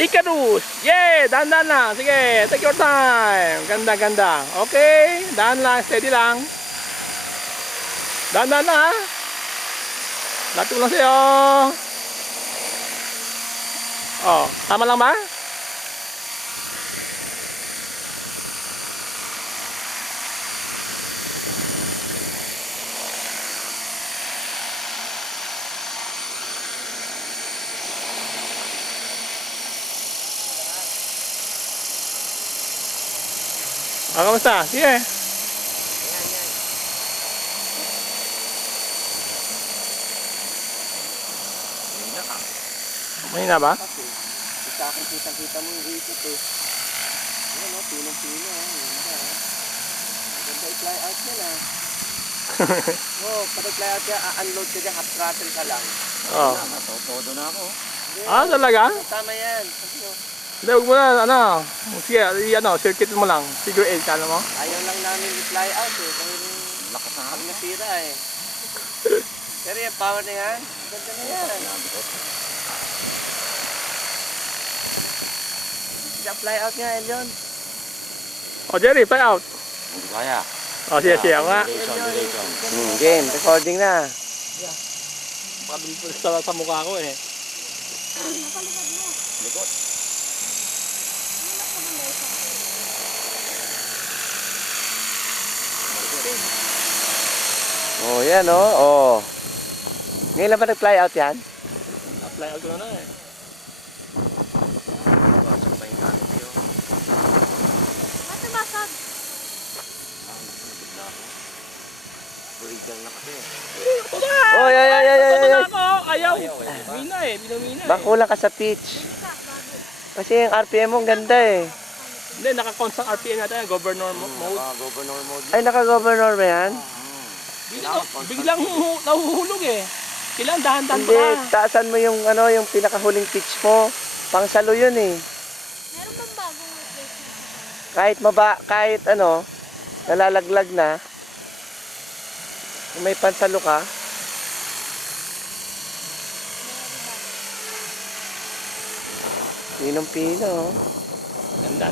Icarus! Yeah! Dahan-dahan lang. Sige, take your time. Ganda, ganda. Okay, dahan lang, steady lang. Dahan-dahan lang ha. Lahat ko lang sa'yo. Oh, tama lang ba? Kamusta? Sige. Mahina ba? Sa akin kitang-kita mo yung hipit eh. Ayan o, pinong-pino. Ganda i-fly out yan ah. Oo, pag i-fly out yan, unload ka dyan, half throttle ka lang. Oo. Todo na ako. Ah, talaga? Tama yan. Hindi, huwag mo na, ano. Sige, circuit mo lang. Figure 8, kala mo? Ayaw lang namin i-fly out eh. Dahil lakas na kami nasira eh. Pero yung power na yan, ganda na yan. Fly out nga, Elion. Oh, Jerry, fly out. Hindi kaya. Oh, sige, ako nga. Game, recording na. Baka dun sa mukha ko eh. Likod. Oh, yan oh. Oh. Ngayon lang ba nag-fly out yan? Fly out ko na eh. Oh, ay. Ayaw. Mina eh, binumina eh. Baka kulang ka sa pitch. Kasi yung RPM mo ang ganda eh. Hindi, naka-constant RPM natin, governor mode. Governor mode. Ay, naka-governor ba yan? Biglang nahuhulog eh. Kailangan dahan-dahan Hindi, pa. taasan mo yung ano, yung pinakahuling pitch mo. Pangsalo yun eh. Meron bang bagong replacement? Kahit ano, nalalaglag na. Kung may pansalo ka. Pinong-pino. Ganda.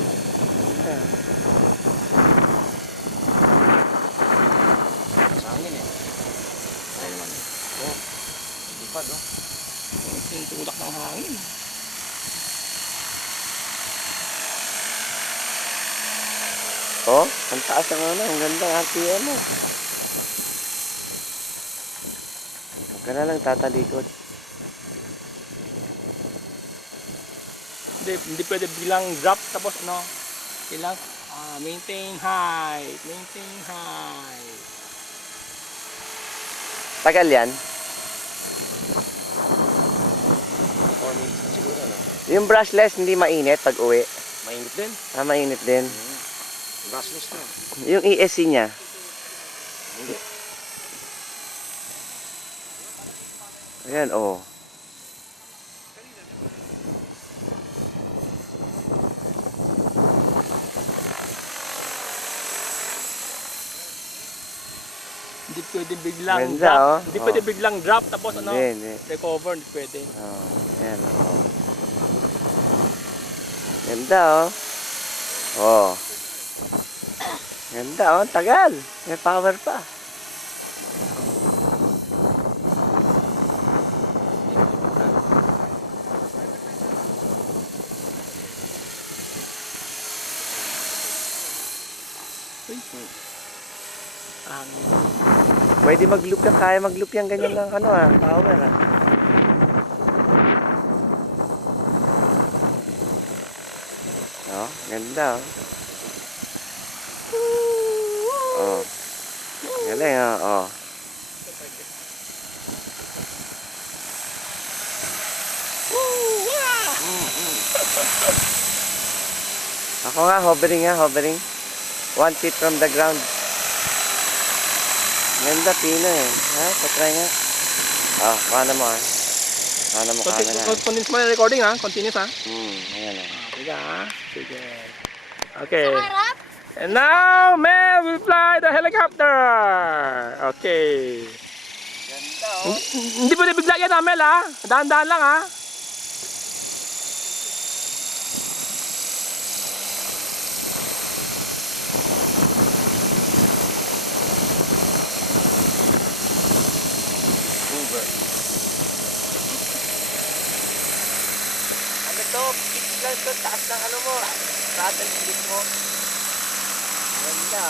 Sa akin eh. Ayun naman. Oh, lipad oh. Yung tulak ng hangin. Oh, ang taas ng ano, ang gandang RPM mo. Huwag ka na lang tatalikod. Hindi pwede bilang drop tapos ano. Kailangan maintain height. Tagal yan? 4 minutes siguro no? Yung brushless hindi mainit pag uwi? Mainit din. Ah, mainit din. Brushless na. Yung ESC niya? Hindi. Ayan, oh. Hindi pwede biglang Ganda, drop. oh. Hindi pwede biglang drop tapos ano. Hindi. Recover, hindi pwede. Oh, ayan, oh. Ganda, oh. Oh. Ganda, oh. Tagal. May power pa. Pwede mag-loop yan. Kaya mag-loop yan. Ganyan lang ano ah. Power ah. Oh, ganda oh. Oh. Galing ah. Oh. Ako nga, hovering nga, hovering. 1 feet from the ground. Ganda, pino eh. Ha? Patry nga. Ah, paano mo ah? Paano mo camera? Continuous mo na recording ha? Continuous ha? Ayan ah. Sige ha? Sige. Okay. Sa harap? And now, Mel will fly the helicopter. Okay. Ganda oh. Hindi pwede bigla yan ha, Mel ha? Dahan-dahan lang ha? pitch lang to, taas ng ano mo. Throttle speed mo. Ganda.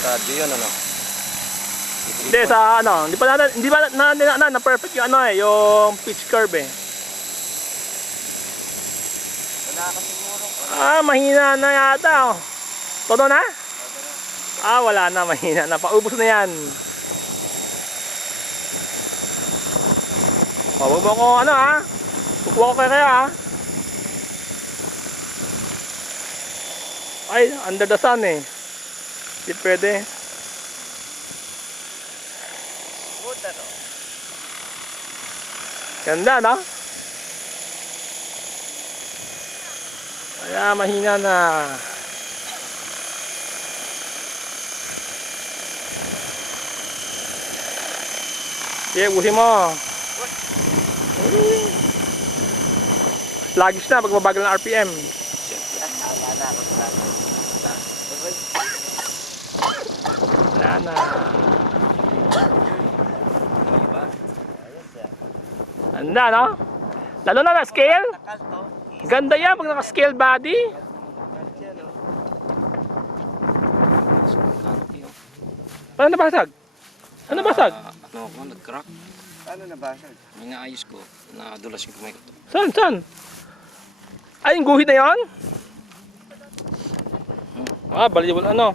Radio yun, ano? Hindi sa ano, hindi ba na perfect yung ano eh, yung pitch curve eh. Wala ka siguro. Mahina na yata oh. Todo na? Wala na, mahina na. Paubos na yan. Huwag mo ko ano ha. Kukuha ko kaya ha. Ay, under the sun eh. Hindi pwede. Puta no. Ganda no? Kaya mahina na. Sige, ubusin mo. Sluggish na pag mabagal ng RPM. Wala na ako sa Wala na. Diba? Ganda no? Lalo na na scale. takal to. Ganda yan pag naka-scale body. Paano nabasag? Ano nabasag? Ano ako, nag-crack. Paano nabasag? Inaayos ko, nadulas yung kamay ko. Saan? Ay, yung guhit na yun? Baliwal ano?